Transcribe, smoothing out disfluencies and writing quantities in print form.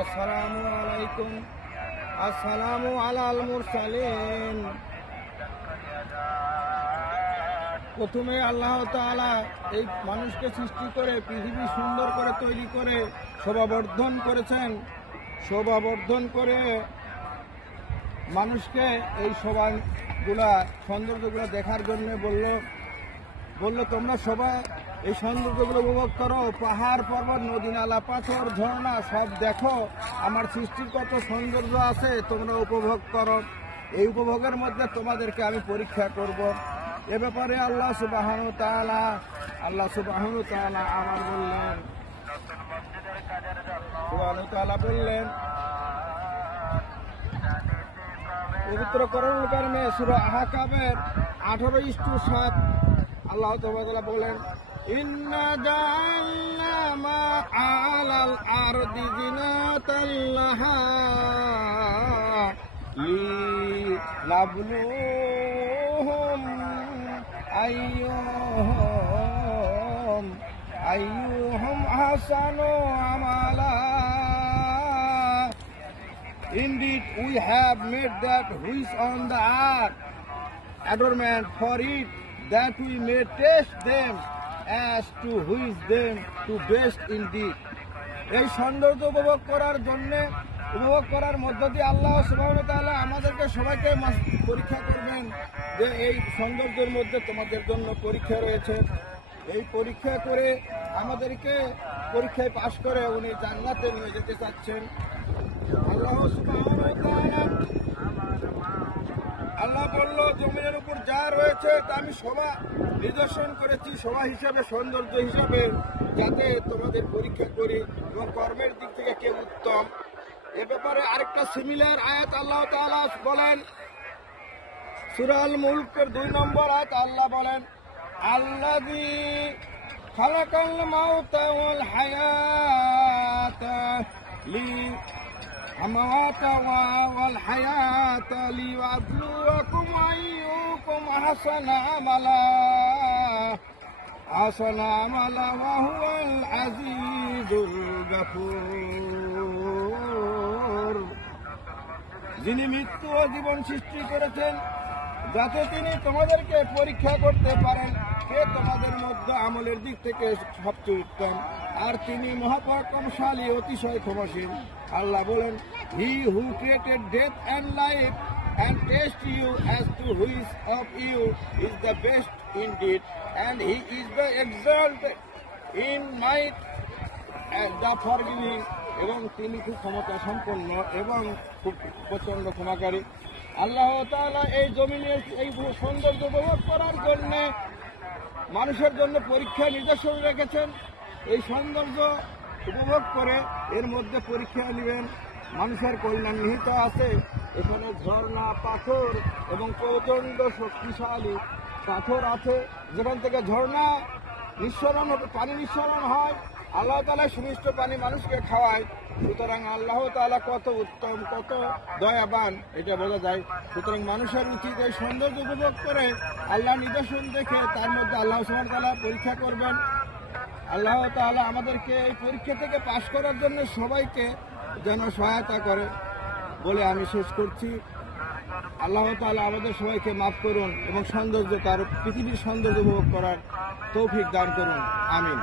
আসসালামু আলাইকুম। আসসালামু আলাল মুরসালিন। প্রথমে আল্লাহ তাআলা এই মানুষকে সৃষ্টি করে পৃথিবী সুন্দর করে তৈরি করে শোভাবর্ধন করেছেন। শোভাবর্ধন করে মানুষকে এই শোভাগুলা সৌন্দর্যগুলো দেখার জন্য বলল তোমরা সবাই এই সৌন্দর্যগুলো উপভোগ করো। পাহাড় পর্বত নদী নালা পাথর ঝর্ণা সব দেখো। আমার সৃষ্টির কত সৌন্দর্য আছে, তোমরা উপভোগ করো। এই উপভোগের মধ্যে তোমাদেরকে আমি পরীক্ষা করব। এ ব্যাপারে আল্লাহ সুবহানাহু তাআলা আমার বললেন পবিত্র কোরআনুল কারিমে সূরা আহকাবের 18:7 আল্লাহ তাআলা বলেন, ইন্না জাআলনা মা আলাল আরদি জিনাতাল লাহা লিনাবলুহুম আইয়ুহুম আহসানু আমালা। Indeed, we have made that which on the earth adornment for it, that we may test them as to which them to best indeed. এই সৌন্দর্য উপভোগ করার মধ্য দিয়ে আল্লাহ সুবহানাহু ওয়া তাআলা আমাদেরকে সবাইকে পরীক্ষা করবেন যে এই সৌন্দর্যের মধ্যে তোমাদের জন্য পরীক্ষা রয়েছে। এই পরীক্ষা করে আমাদেরকে পরীক্ষায় পাশ করে উনি জান্নাতে নিয়ে যেতে চাচ্ছেন। আল্লাহ বলল, জমিনের উপর যা রয়েছে তা আমি শোভা নিদর্শন করেছি, শোভা হিসাবে, সৌন্দর্য হিসাবে, যাতে তোমাদের পরীক্ষা করি এবং কর্মের দিক থেকে কে উত্তম। এ ব্যাপারে আরেকটা সিমিলার আয়াত আল্লাহ তাআলা বলেন, সূরা আল মুলকের 2 নম্বর আয়াত আল্লাহ বলেন, আল্লাযী খালাকাল মাউতা ওয়াল হায়াতা লিয়াবলুয়াকুম আইয়ুকুম আহসানু আমালা ওয়া হুয়াল আজিজুল গফুর। যিনি মৃত্যু ও জীবন সৃষ্টি করেছেন যাতে তিনি তোমাদেরকে পরীক্ষা করতে পারেন কে তোমাদের মধ্যে আমলের দিক থেকে সবচেয়ে উত্তম, আর তিনি মহাপরাক্রমশালী, অতিশয় ক্ষমাশীল। আল্লাহ বলেন, he who created death and life and test you as to which of you is the best indeed, and he is the exalted in might and the forgiving, এবং তিনি খুব ক্ষমতা সম্পন্ন এবং খুব প্রচন্ড ক্ষমাকারী। আল্লাহ তাআলা এই জমিনের এই সৌন্দর্য উপভোগ করার জন্য মানুষের জন্য পরীক্ষা নিদর্শন রেখেছেন। এই সৌন্দর্য উপভোগ করে এর মধ্যে পরীক্ষা নেবেন। মানুষের কল্যাণ নিহিত আছে। এখানে ঝর্ণা, পাথর এবং প্রচণ্ড শক্তিশালী পাথর আছে, যেখান থেকে ঝর্ণা নিঃসরণ, পানি নিঃসরণ হয়। আল্লাহ তাআলা সুমিষ্ট পানি মানুষকে খাওয়ায়। সুতরাং আল্লাহ তাআলা কত উত্তম, কত দয়াবান, এটা বোঝা যায়। সুতরাং মানুষের উচিত এই সৌন্দর্য উপভোগ করে আল্লাহ নিদর্শন দেখে তার মধ্যে আল্লাহ সুবহানাহু ওয়া তাআলা পরীক্ষা করবেন। আল্লাহ তাআলা আমাদেরকে এই পরীক্ষা থেকে পাশ করার জন্য সবাইকে যেন সহায়তা করে বলে আমি শেষ করছি। আল্লাহ তাআলা আমাদের সবাইকে মাফ করুন এবং পৃথিবীর সৌন্দর্য উপভোগ করার তৌফিক দান করুন। আমিন।